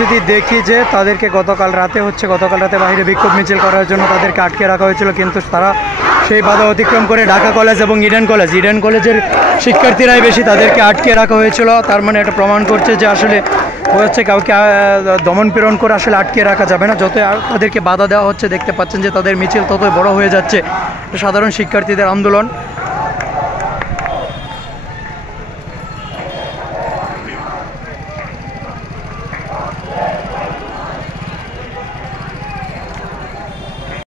যদি দেখি যে তাদেরকে গতকাল রাতে বাইরে বিক্ষোভ মিছিল করার জন্য তাদেরকে আটকে রাখা হয়েছিল, কিন্তু তারা সেই বাধা অতিক্রম করে ঢাকা কলেজ এবং ইডেন কলেজের শিক্ষার্থীরাই বেশি তাদেরকে আটকে রাখা হয়েছিল। তার মানে এটা প্রমাণ করছে যে আসলে কাউকে দমন পীড়ন করে আসলে আটকে রাখা যাবে না। যতই তাদেরকে বাধা দেওয়া হচ্ছে, দেখতে পাচ্ছেন যে তাদের মিছিল ততই বড় হয়ে যাচ্ছে। সাধারণ শিক্ষার্থীদের আন্দোলন